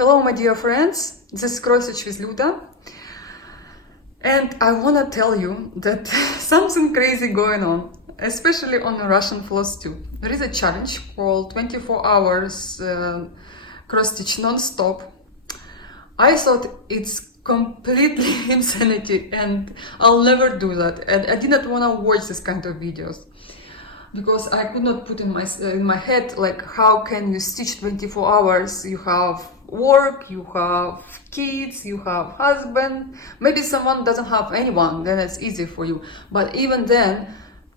Hello, my dear friends. This is Krosich with Luda. And I want to tell you that something crazy going on, especially on Russian FLOSS too. There is a challenge called 24 hours cross-stitch non-stop. I thought it's completely insanity and I'll never do that. And I did not want to watch this kind of videos because I could not put in my head, like, how can you stitch 24 hours? You have work, you have kids, you have husband. Maybe someone doesn't have anyone, then it's easy for you. But even then,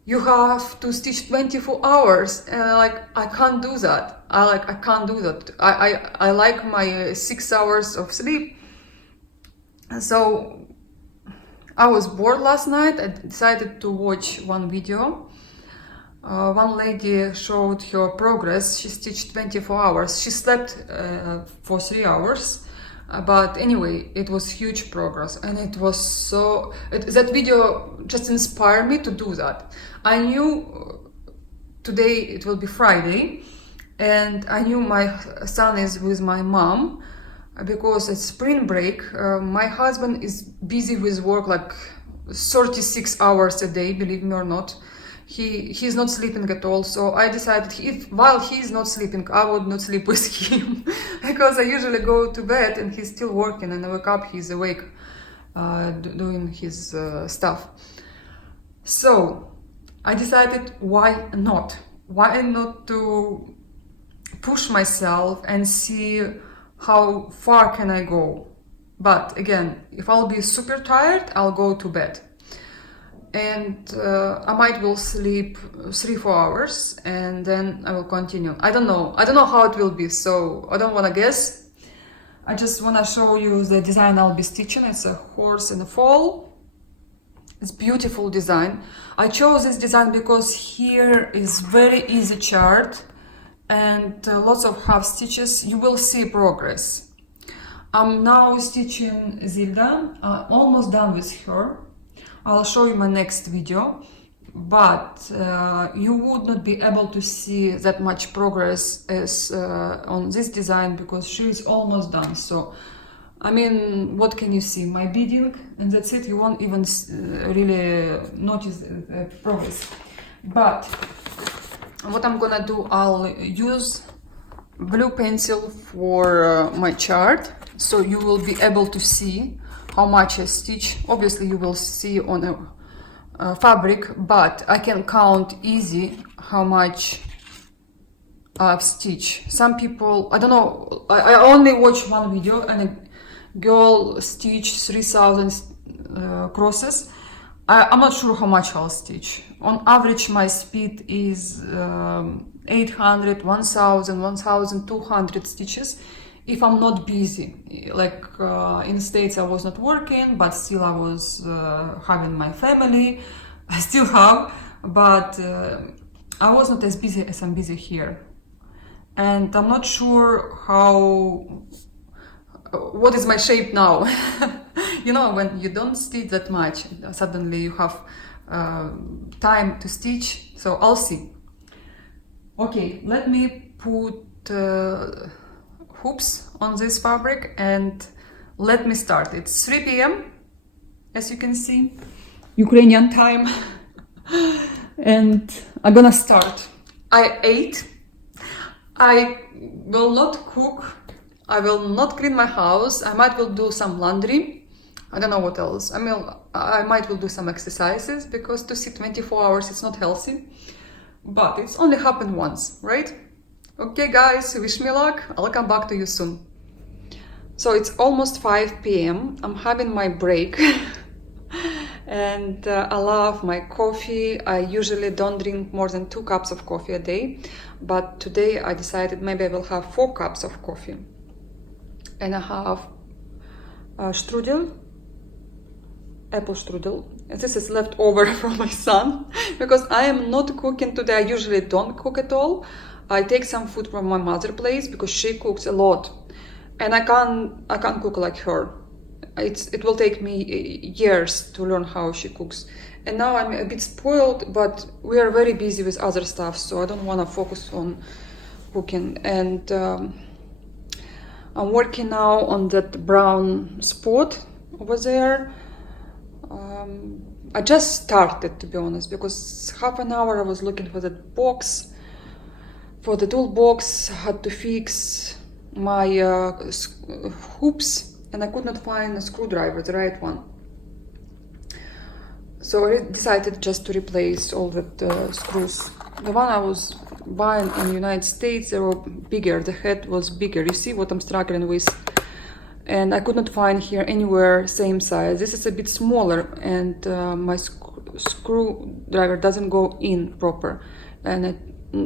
you have to stitch 24 hours, and I can't do that. I can't do that. I like my 6 hours of sleep. So I was bored last night. I decided to watch one video. One lady showed her progress. She stitched 24 hours. She slept for 3 hours. But anyway, it was huge progress, and it was so... that video just inspired me to do that. I knew today it will be Friday, and I knew my son is with my mom because it's spring break. My husband is busy with work like 36 hours a day, believe me or not. He's not sleeping at all, so I decided while he's not sleeping, I would not sleep with him because I usually go to bed and he's still working, and I wake up, he's awake doing his stuff. So I decided, why not to push myself and see how far can I go. But again, if I'll be super tired, I'll go to bed. And I might will sleep 3-4 hours, and then I will continue. I don't know how it will be, so I don't want to guess. I just want to show you the design I'll be stitching. It's a horse in the fall. It's beautiful design. I chose this design because here is very easy chart and lots of half stitches. You will see progress. I'm now stitching Zilda, almost done with her. I'll show you my next video, but you would not be able to see that much progress as on this design because she is almost done. So, I mean, what can you see? My beading, and that's it. You won't even really notice the progress. But what I'm gonna do, I'll use blue pencil for my chart, so you will be able to see how much I stitch. Obviously you will see on a fabric, but I can count easy how much I've stitched. Some people, I don't know, I only watched one video and a girl stitched 3,000 crosses. I'm not sure how much I'll stitch. On average my speed is 800, 1000, 1200 stitches. If I'm not busy, like in the States I was not working, but still I was having my family. I still have, but I was not as busy as I'm busy here. And I'm not sure what is my shape now. You know, when you don't stitch that much, suddenly you have time to stitch, so I'll see. Okay, let me put hoops on this fabric and let me start. It's 3 p.m. as you can see, Ukrainian time. And I'm gonna start. I ate. I will not cook. I will not clean my house. I might will do some laundry. I don't know what else. I mean, I might will do some exercises because to sit 24 hours it's not healthy. But it's only happened once, right? Okay guys, wish me luck. I'll come back to you soon. So it's almost 5 p.m. I'm having my break. And I love my coffee. I usually don't drink more than 2 cups of coffee a day. But today I decided maybe I will have 4 cups of coffee. And I have strudel, apple strudel. This is left over from my son because I am not cooking today. I usually don't cook at all. I take some food from my mother's place because she cooks a lot, and I can't cook like her. It will take me years to learn how she cooks, and now I'm a bit spoiled. But we are very busy with other stuff, so I don't want to focus on cooking. And I'm working now on that brown spot over there. I just started, to be honest, because half an hour I was looking for that box, for the toolbox. I had to fix my hoops, and I could not find a screwdriver, the right one. So I decided just to replace all the screws. The one I was buying in the United States, they were bigger, the head was bigger. You see what I'm struggling with? And I could not find here anywhere same size. This is a bit smaller, and my screwdriver doesn't go in proper, and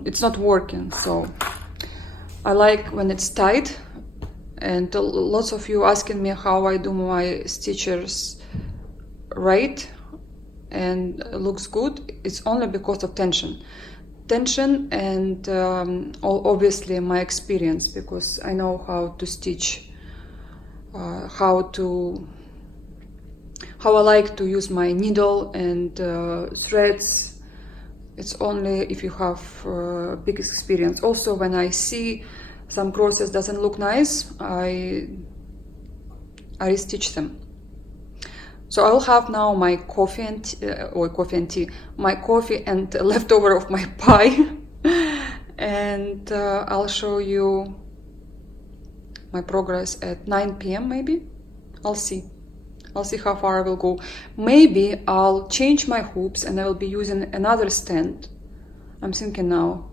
it's not working. So I like when it's tight, and lots of you asking me how I do my stitches right and looks good. It's only because of tension and obviously my experience, because I know how to stitch, how I like to use my needle and threads. It's only if you have big experience. Also, when I see some crosses doesn't look nice, I restitch them. So I'll have now my coffee and tea, my coffee and leftover of my pie, and I'll show you my progress at 9 p.m. maybe. I'll see how far I will go. Maybe I'll change my hoops and I will be using another stand. I'm thinking now,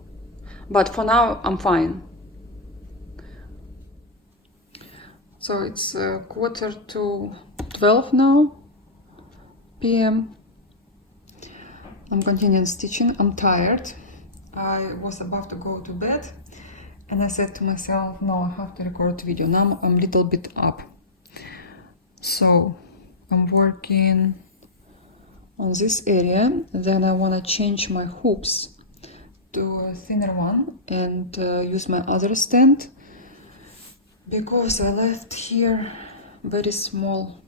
but for now I'm fine. So it's 11:45 now p.m. I'm continuing stitching. I'm tired. I was about to go to bed, and I said to myself, no, I have to record video. Now I'm a little bit up. So I'm working on this area. Then I want to change my hoops to a thinner one and use my other stand, because I left here very small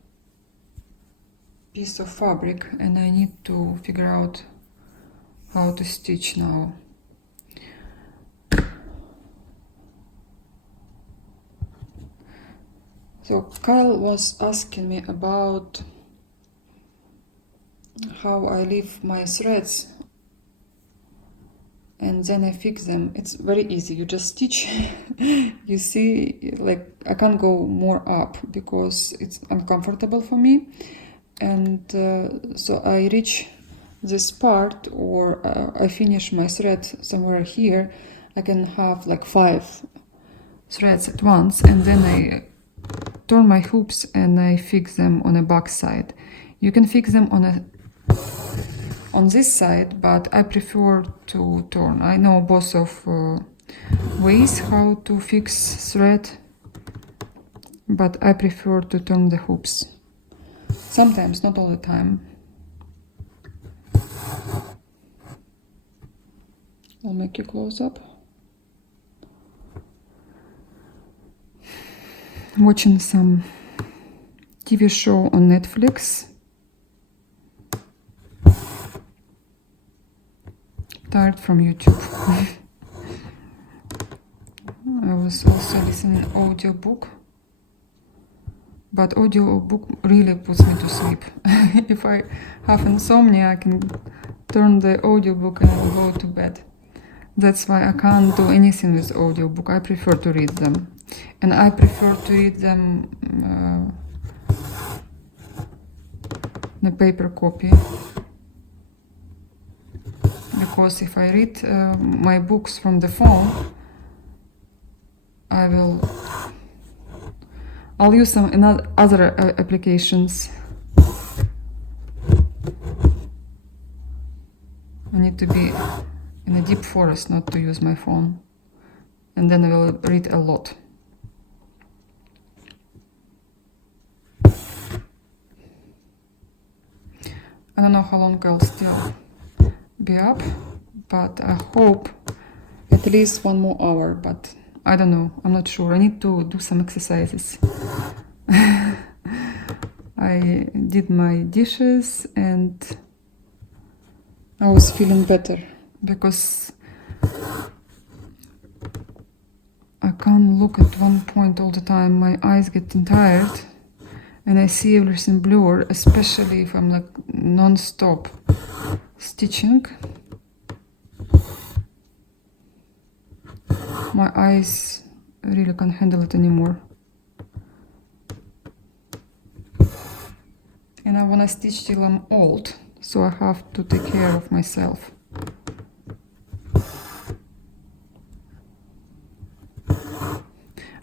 piece of fabric and I need to figure out how to stitch now. So Kyle was asking me about how I leave my threads and then I fix them. It's very easy. You just stitch. You see, like, I can't go more up because it's uncomfortable for me. And so I reach this part, or I finish my thread somewhere here. I can have like 5 threads at once, and then I turn my hoops and I fix them on the back side. You can fix them on this side, but I prefer to turn. I know both of ways how to fix thread, but I prefer to turn the hoops. Sometimes, not all the time. I'll make you close up. I'm watching some TV show on Netflix. Tired from YouTube. I was also listening to audiobook, but audiobook really puts me to sleep. If I have insomnia, I can turn the audiobook and I will go to bed. That's why I can't do anything with audiobook. I prefer to read them, and I prefer to read them in a paper copy. Because if I read my books from the phone, I'll use some in other applications. I need to be in a deep forest not to use my phone, and then I will read a lot. I don't know how long I'll still be up, but I hope at least 1 more hour, but I don't know, I'm not sure. I need to do some exercises. I did my dishes and I was feeling better, because I can't look at one point all all the time, my eyes getting tired and I see everything blur, especially if I'm like non-stop stitching. My eyes really can't handle it anymore. And I want to stitch till I'm old, so I have to take care of myself.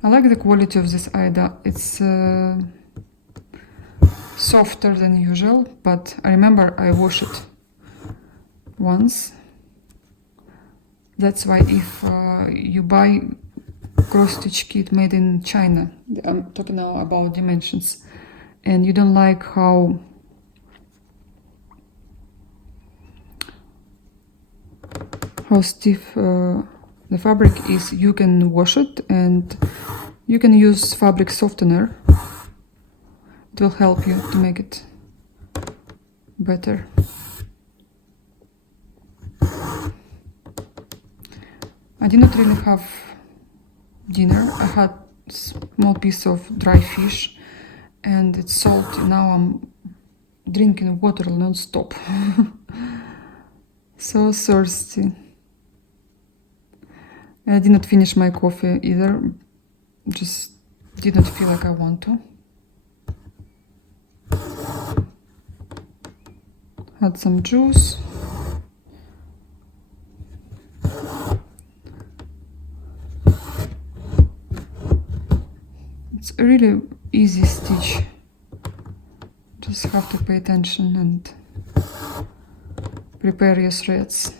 I like the quality of this Aida. It's softer than usual, but I remember I washed it once. That's why if you buy cross-stitch kit made in China, I'm talking now about dimensions, and you don't like how stiff the fabric is, you can wash it and you can use fabric softener. It will help you to make it better. I did not really have dinner. I had a small piece of dry fish and it's salty. Now I'm drinking water non-stop. So thirsty. I did not finish my coffee either. Just did not feel like I want to. Had some juice. It's a really easy stitch. Just have to pay attention and prepare your threads.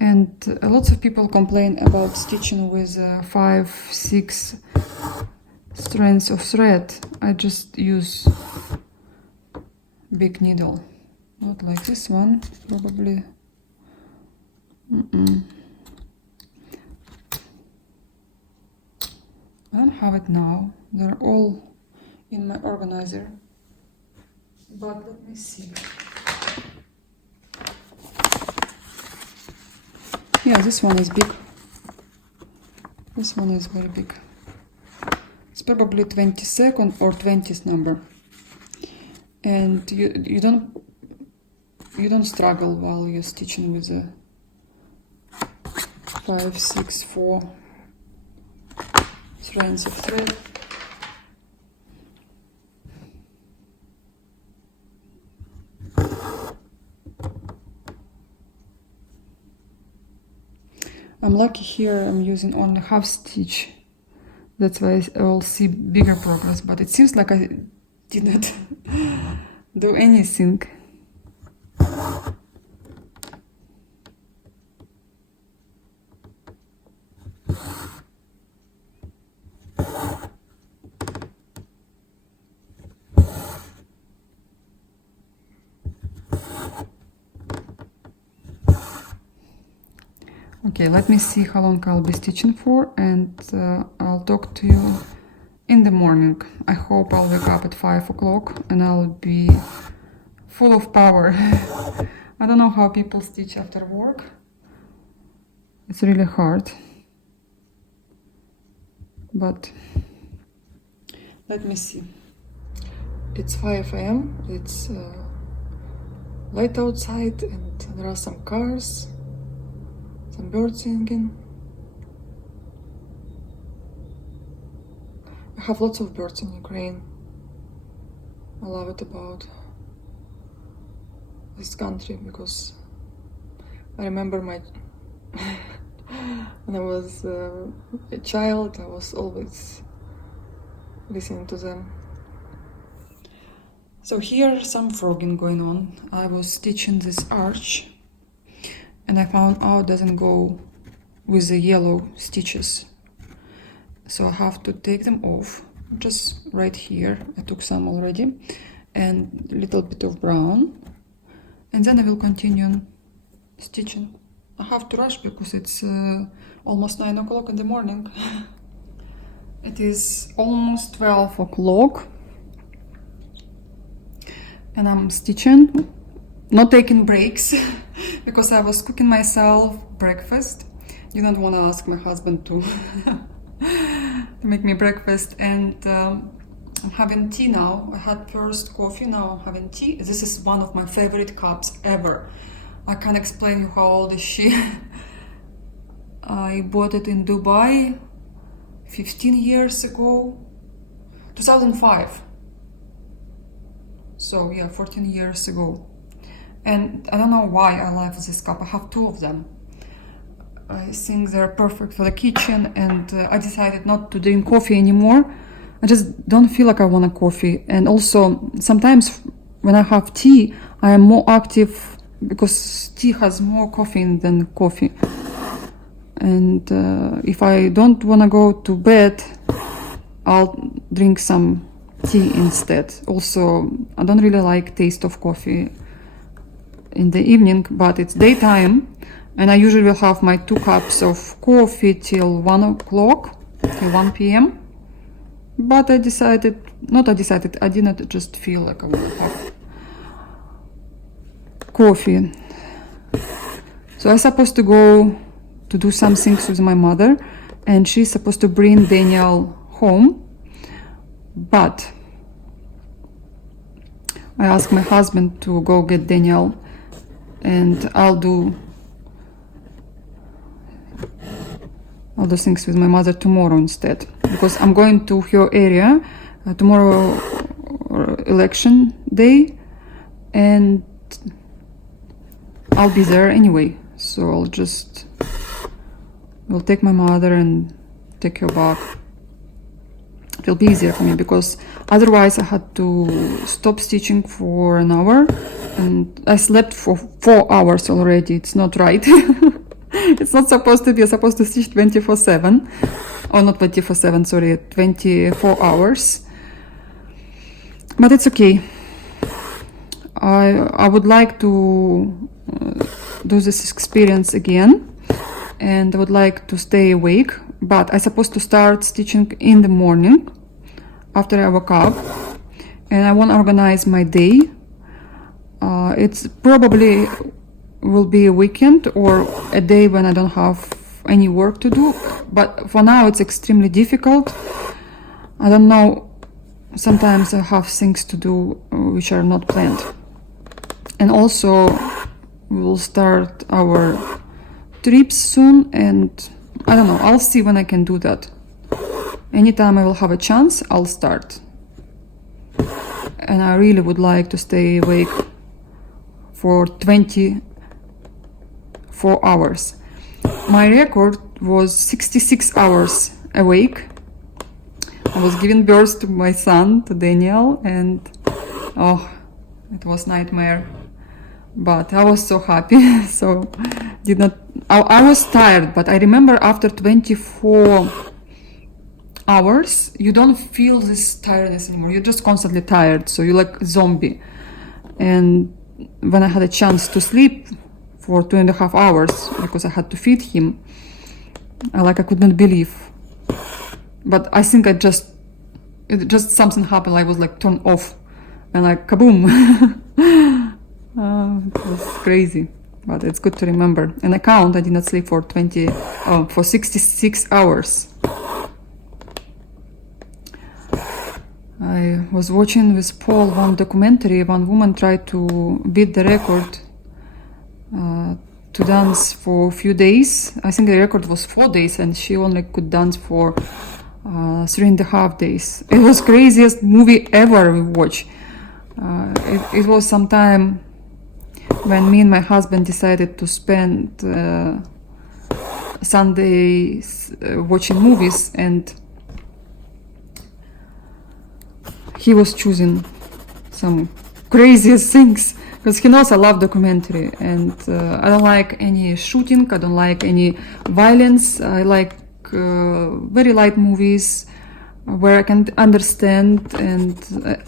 And lots of people complain about stitching with 5-6 strands of thread. I just use big needle, not like this one, probably. I don't have it now. They're all in my organizer. But let me see. Yeah, this one is big. This one is very big. It's probably 22nd or 20th number. And you don't struggle while you're stitching with a 5, 6, 4 strands of thread. I'm lucky here, I'm using only half stitch. That's why I will see bigger progress, but it seems like I did not do anything. Okay, let me see how long I'll be stitching for, and I'll talk to you in the morning. I hope I'll wake up at 5 o'clock and I'll be full of power. I don't know how people stitch after work. It's really hard. But let me see. It's 5 a.m. It's light outside and there are some cars. Some birds singing. I have lots of birds in Ukraine. I love it about this country because I remember when I was a child, I was always listening to them. So here some frogging going on. I was stitching this arch and I found out it doesn't go with the yellow stitches. So I have to take them off, just right here. I took some already, and a little bit of brown. And then I will continue stitching. I have to rush because it's almost 9 o'clock in the morning. It is almost 12 o'clock. And I'm stitching. not taking breaks because I was cooking myself breakfast. Didn't want to ask my husband to to make me breakfast, and I'm having tea now. I had first coffee, now I'm having tea. This is one of my favorite cups ever. I can't explain you how old is she. I bought it in Dubai 15 years ago, 2005. So yeah, 14 years ago. And I don't know why I love this cup. I have two of them. I think they're perfect for the kitchen, and I decided not to drink coffee anymore. I just don't feel like I want a coffee. And also, sometimes when I have tea, I am more active because tea has more caffeine than coffee. And if I don't want to go to bed, I'll drink some tea instead. Also, I don't really like taste of coffee in the evening, but it's daytime, and I usually will have my 2 cups of coffee till 1 o'clock, till 1 p.m. But I didn't just feel like I want to have coffee. So I'm supposed to go to do some things with my mother, and she's supposed to bring Daniel home. But I asked my husband to go get Daniel, and I'll do things with my mother tomorrow instead, because I'm going to her area tomorrow, election day, and I'll be there anyway. So I'll take my mother and take her back. It'll be easier for me, because otherwise I had to stop stitching for an hour, and I slept for 4 hours already. It's not right. It's not supposed to be. You're supposed to stitch 24/7, or not 24/7, sorry, 24 hours. But it's okay. I would like to do this experience again, and I would like to stay awake, but I'm supposed to start stitching in the morning after I wake up, and I want to organize my day. It's probably will be a weekend or a day when I don't have any work to do, but for now it's extremely difficult. I don't know, sometimes I have things to do which are not planned. And also we'll start our trips soon, and I don't know, I'll see when I can do that. Anytime I will have a chance, I'll start. And I really would like to stay awake for 24 hours. My record was 66 hours awake. I was giving birth to my son, to Daniel, and it was nightmare. But I was so happy. So I was tired, but I remember after 24 hours you don't feel this tiredness anymore. You're just constantly tired, so you're like a zombie. And when I had a chance to sleep for 2.5 hours because I had to feed him, I could not believe. But I think something happened. I was like turned off, and like kaboom. It was crazy, but it's good to remember. And I did not sleep for 66 hours. I was watching with Paul one documentary. One woman tried to beat the record to dance for a few days. I think the record was 4 days, and she only could dance for 3.5 days. It was craziest movie ever we watched. It was sometime when me and my husband decided to spend Sundays watching movies, and he was choosing some craziest things, because he knows I love documentary, and I don't like any shooting, I don't like any violence. I like very light movies where I can understand, and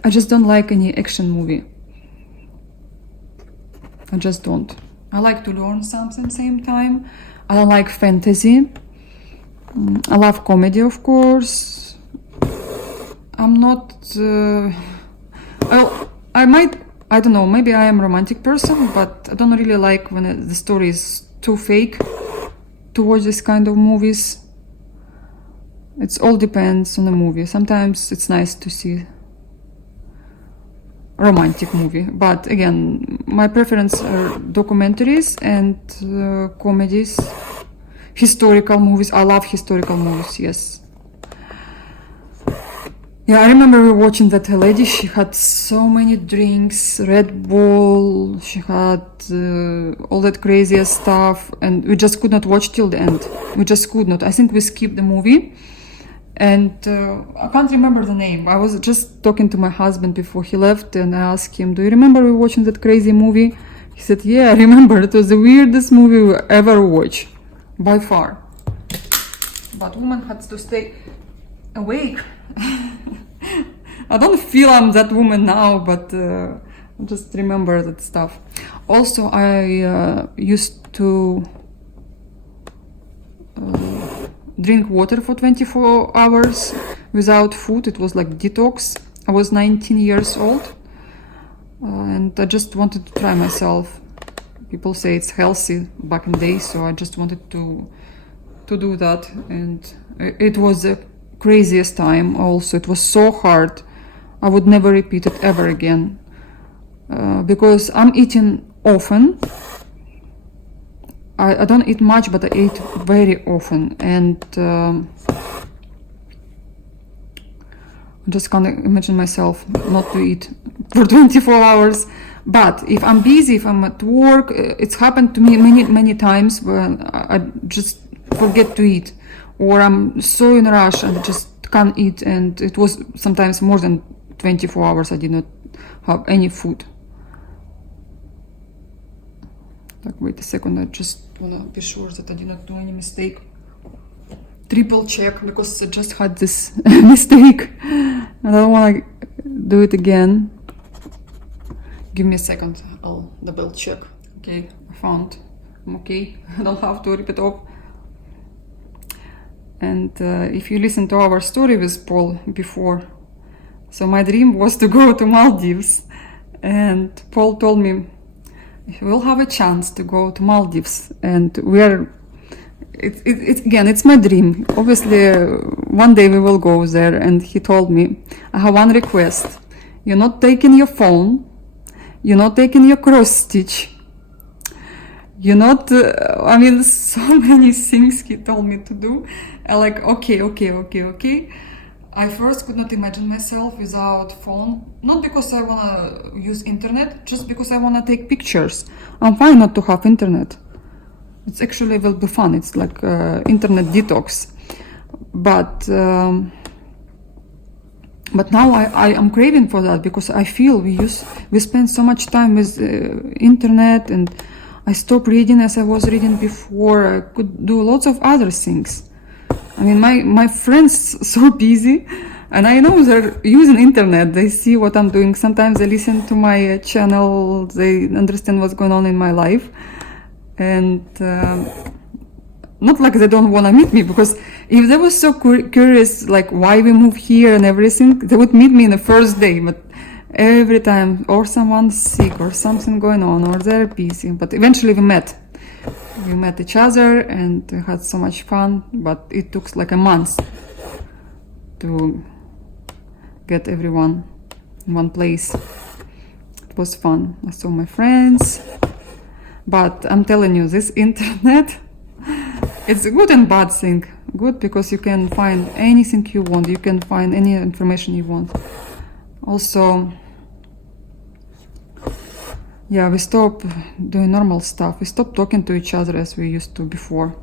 I just don't like any action movie. I just don't. I like to learn something at the same time. I don't like fantasy. I love comedy, of course. I'm not... I might I don't know, maybe I am a romantic person, but I don't really like when the story is too fake to watch this kind of movies. It all depends on the movie. Sometimes it's nice to see a romantic movie, but again, my preference are documentaries and comedies, historical movies. I love historical movies, yes. Yeah, I remember we were watching that lady. She had so many drinks, Red Bull. She had all that crazy stuff, and we just could not watch till the end. We just could not. I think we skipped the movie, and I can't remember the name. I was just talking to my husband before he left, and I asked him, "Do you remember we were watching that crazy movie?" He said, "Yeah, I remember. It was the weirdest movie we ever watched, by far." But woman had to stay awake. I don't feel I'm that woman now, but I just remember that stuff. Also, I used to drink water for 24 hours without food. It was like detox. I was 19 years old, and I just wanted to try myself. People say it's healthy back in the day, so I just wanted to do that, and it was the craziest time. Also, it was so hard. I would never repeat it ever again, because I'm eating often. I don't eat much, but I eat very often, and I just can't imagine myself not to eat for 24 hours. But if I'm busy, if I'm at work, it's happened to me many times when I just forget to eat, or I'm so in a rush and I just can't eat, and it was sometimes more than 24 hours I did not have any food. Like, wait a second, I just wanna be sure that I did not do any mistake. Triple check, because I just had this mistake. I don't wanna do it again. Give me a second, I'll double check. Okay, I found. I'm okay. I don't have to rip it off. And if you listen to our story with Paul before, so my dream was to go to Maldives, and Paul told me we'll have a chance to go to Maldives, and it's my dream. Obviously, one day we will go there, and he told me, I have one request. You're not taking your phone, you're not taking your cross stitch, you're not, so many things he told me to do. I like, okay. I first could not imagine myself without phone, not because I wanna use internet, just because I wanna take pictures. I'm fine not to have internet. It's actually will be fun. It's like internet detox. But now I am craving for that, because I feel we spend so much time with internet, and I stopped reading as I was reading before. I could do lots of other things. I mean, my friends so busy, and I know they're using internet. They see what I'm doing. Sometimes they listen to my channel. They understand what's going on in my life, and not like they don't want to meet me, because if they were so curious, like why we move here and everything, they would meet me in the first day. But every time, or someone's sick, or something going on, or they're busy. But eventually we met. We met each other, and we had so much fun, but it took like a month to get everyone in one place. It was fun. I saw my friends, but I'm telling you, this internet, it's a good and bad thing. Good because you can find anything you want, you can find any information you want. Also, yeah, we stop doing normal stuff. We stop talking to each other as we used to before.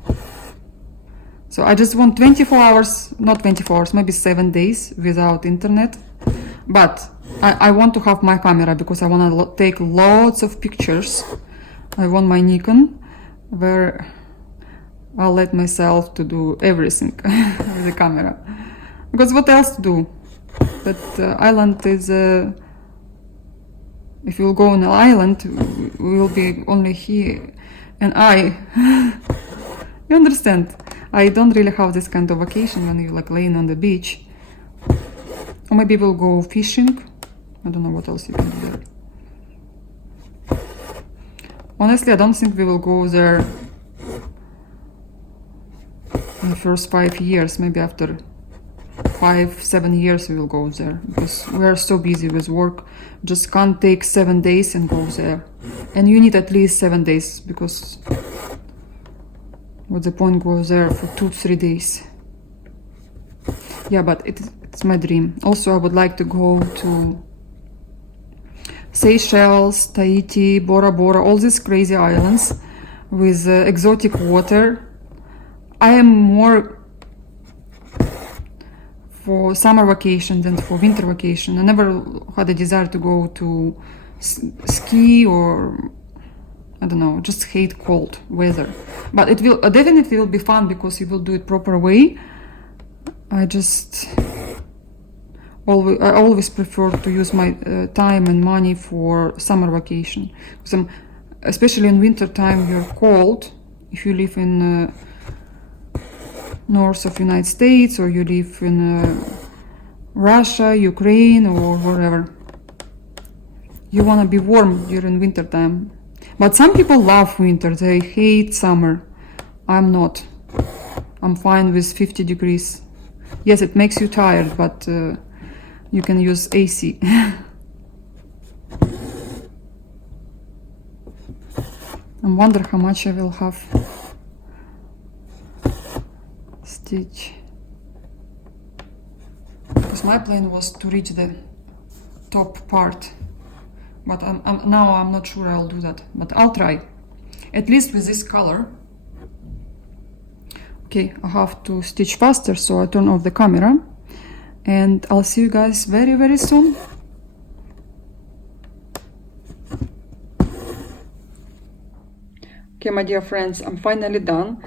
So I just want 24 hours, not 24 hours, maybe 7 days without internet. But I want to have my camera, because I want to take lots of pictures. I want my Nikon, where I'll let myself to do everything with the camera. Because what else to do? That island is... if we'll go on an island, we will be only here. And you understand, I don't really have this kind of vacation when you're like laying on the beach. Or maybe we'll go fishing. I don't know what else you can do there. Honestly, I don't think we will go there in the first 5 years. Maybe after 5-7 years we will go there, because we are so busy with work. Just can't take 7 days and go there. And you need at least 7 days, because what's the point go there for 2-3 days? Yeah, but it's my dream. Also, I would like to go to Seychelles, Tahiti, Bora Bora, all these crazy islands with exotic water. I am more for summer vacation than for winter vacation. I never had a desire to go to ski, or I don't know, just hate cold weather. But it will definitely will be fun, because you will do it proper way. I always prefer to use my time and money for summer vacation, because especially in winter time you're cold. If you live in north of United States, or you live in Russia, Ukraine, or wherever, you want to be warm during winter time. But some people love winter, they hate summer. I'm not. I'm fine with 50 degrees. Yes, it makes you tired, but you can use AC. I wonder how much I will have stitch, because my plan was to reach the top part, but now I'm not sure I'll do that, but I'll try, at least with this color. Okay, I have to stitch faster, so I turn off the camera, and I'll see you guys very, very soon. Okay, my dear friends, I'm finally done.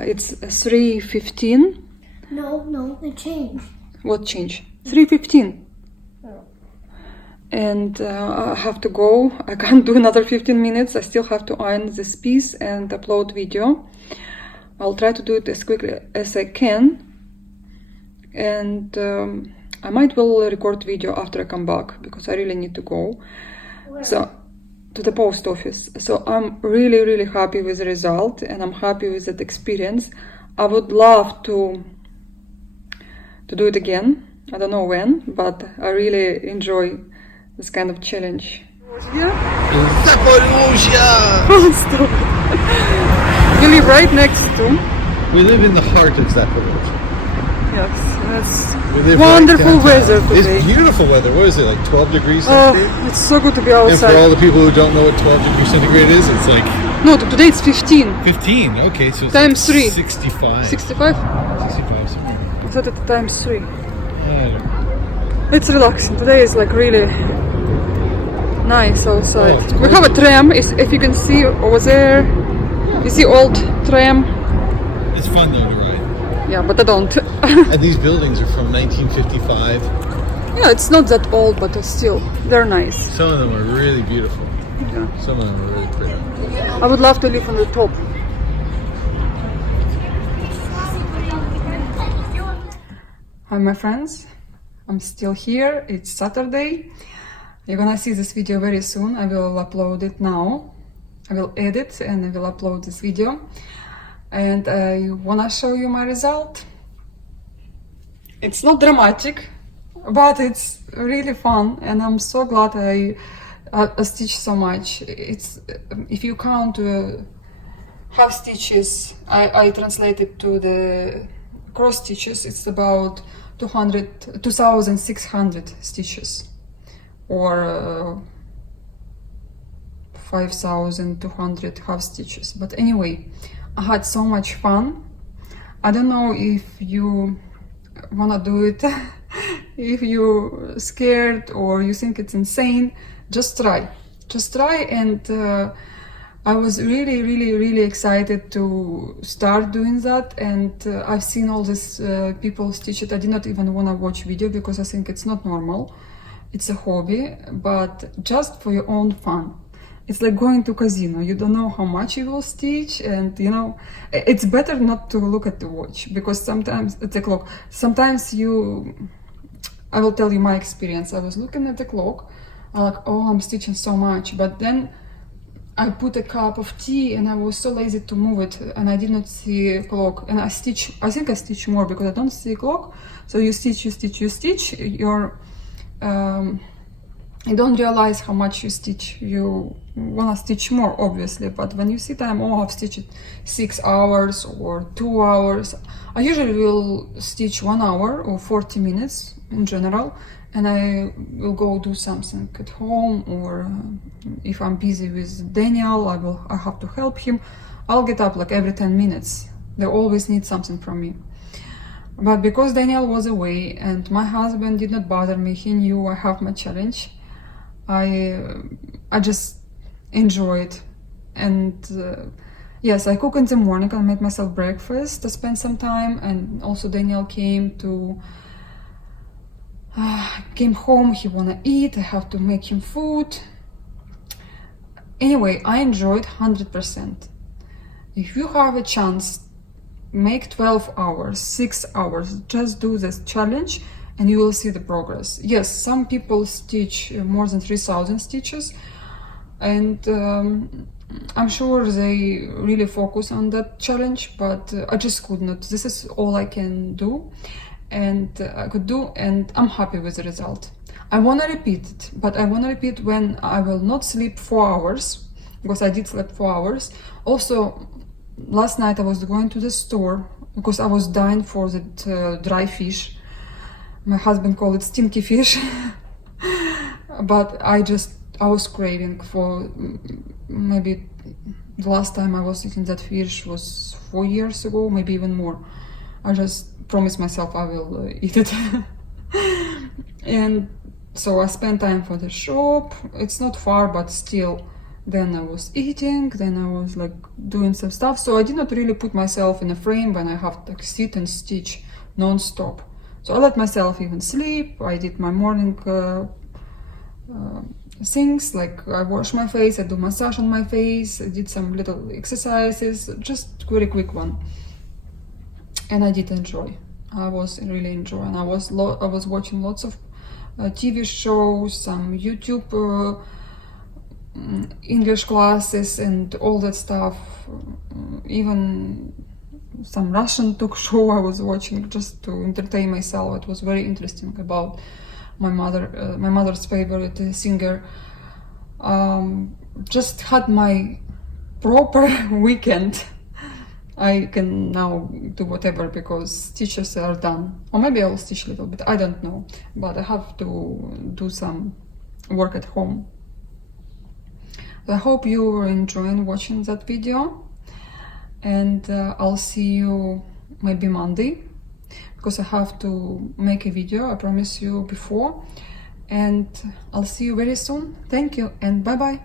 It's 3:15. No, it changed. What changed? 3:15. And I have to go. I can't do another 15 minutes. I still have to iron this piece and upload video. I'll try to do it as quickly as I can. And I might will record video after I come back, because I really need to go. Where? So, to the post office. So I'm really, really happy with the result, and I'm happy with that experience. I would love to do it again. I don't know when, but I really enjoy this kind of challenge. We live right next to. We live in the heart of Zaporozhye. Yes, that's We live wonderful right weather downtown. today. It's beautiful weather. What is it, like 12 degrees Oh, centigrade? it's so good to be And for all outside. the people who don't know what 12 degrees centigrade is, it's like No, today it's 15. 15. Okay, so it's Times like 3. 65. 65? 65 somewhere. I thought it times 3. I don't know. It's relaxing. Today is like really nice outside. Oh, it's We have a tram, if you can see over there. You see old tram? It's fun though to ride. Yeah, but I don't. And these buildings are from 1955. Yeah, it's not that old, but still, they're nice. Some of them are really beautiful. Yeah. Some of them are really pretty. I would love to live on the top. Hi my friends, I'm still here. It's Saturday. You're gonna see this video very soon. I will upload it now. I will edit and I will upload this video. And I wanna show you my result. It's not dramatic, but it's really fun, and I'm so glad I stitched so much. It's if you count half stitches, I translated to the cross stitches. It's about 2,600 stitches, or 5,200 half stitches. But anyway, I had so much fun. I don't know if you wanna do it. If you're scared or you think it's insane, just try. And I was really excited to start doing that. And I've seen all these people stitch it. I did not even want to watch video because I think it's not normal. It's a hobby, but just for your own fun. It's like going to casino. You don't know how much you will stitch, and you know, it's better not to look at the watch, because sometimes at the clock, sometimes I will tell you my experience. I was looking at the clock, I'm like, oh, I'm stitching so much, but then I put a cup of tea and I was so lazy to move it and I did not see a clock, and I think I stitch more because I don't see a clock. So you stitch, you don't realize how much you stitch. You wanna stitch more, obviously, but when you see time, oh, I've stitched 6 hours or 2 hours. I usually will stitch 1 hour or 40 minutes in general, and I will go do something at home, or if I'm busy with Daniel, I have to help him. I'll get up like every 10 minutes. They always need something from me. But because Daniel was away and my husband did not bother me, he knew I have my challenge. I just enjoy it. And yes, I cook in the morning. I made myself breakfast to spend some time, and also Daniel came home. He wanna eat. I have to make him food. Anyway, I enjoyed 100%. If you have a chance, make 12 hours, 6 hours, just do this challenge and you will see the progress. Yes, some people stitch more than 3,000 stitches, and I'm sure they really focus on that challenge, but I just could not. This is all I can do, and I could do, and I'm happy with the result. I want to repeat it, but I want to repeat when I will not sleep 4 hours, because I did sleep 4 hours. Also, last night I was going to the store because I was dying for that dry fish. My husband called it stinky fish. But I was craving for, maybe the last time I was eating that fish was 4 years ago, maybe even more. I just promised myself I will eat it. And so I spent time for the shop. It's not far, but still. Then I was eating, then I was like doing some stuff. So I did not really put myself in a frame when I have to sit and stitch non-stop. So I let myself even sleep. I did my morning things, like I wash my face, I do massage on my face, I did some little exercises, just very quick one. And I did enjoy. I was really enjoying. I was watching lots of TV shows, some YouTube English classes and all that stuff, even some Russian talk show I was watching just to entertain myself. It was very interesting about my mother's favorite singer. Just had my proper weekend. I can now do whatever because stitches are done, or maybe I'll stitch a little bit, I don't know, but I have to do some work at home. I hope you are enjoying watching that video, and I'll see you maybe Monday, because I have to make a video, I promise you before, and I'll see you very soon. Thank you and bye bye.